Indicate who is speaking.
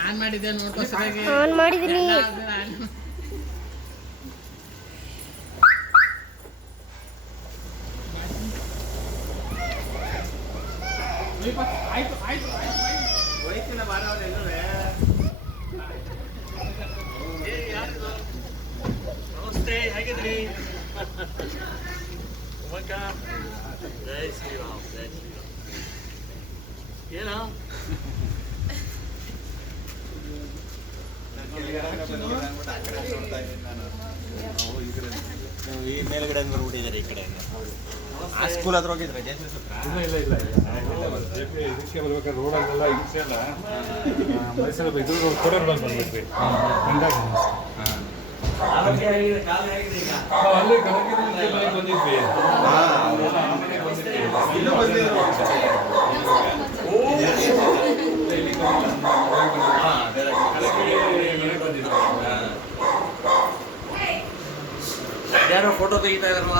Speaker 1: On ಮಾಡಿದೆ ನೋಡ್ಕೊ ಸರಿಯಾಗಿ
Speaker 2: ಆನ್ ಮಾಡಿದೀನಿ
Speaker 1: ಆಯ್ತು ಆಯ್ತು
Speaker 3: ನಮಸ್ತೆ ಹೇಗಿದ್ರಿ ಉಮಕ. ಜೈ ಶ್ರೀರಾಮ್ ಜೈ ಶ್ರೀರಾಮ್. ಏನೋ?
Speaker 4: ಈ ಮೇಲ್ಗಡೆ ಬರ್ಬಿಟ್ಟಿದ್ದಾರೆ ಈ ಕಡೆ ಆ ಸ್ಕೂಲ್ ಹತ್ರ ಹೋಗಿದ್ರೆ ಜಯಶ್ರೀ ಹತ್ರ
Speaker 5: ಇಲ್ಲ ಇಲ್ಲ ಇಲ್ಲ ಇದಕ್ಕೆ ಬರ್ಬೇಕಾದ್ರೆ ರೋಡಲ್ಲೆಲ್ಲ ಹಿಂಸೆ ಅಲ್ಲ ಮೈಸೂರು ಇದು ಕೋಡೂರು ಬಂದು ಬಂದಿದ್ವಿ
Speaker 3: ಯಾರೋ ಫೋಟೋ ತೆಗಿತಾ ಇದಾರಲ್ಲ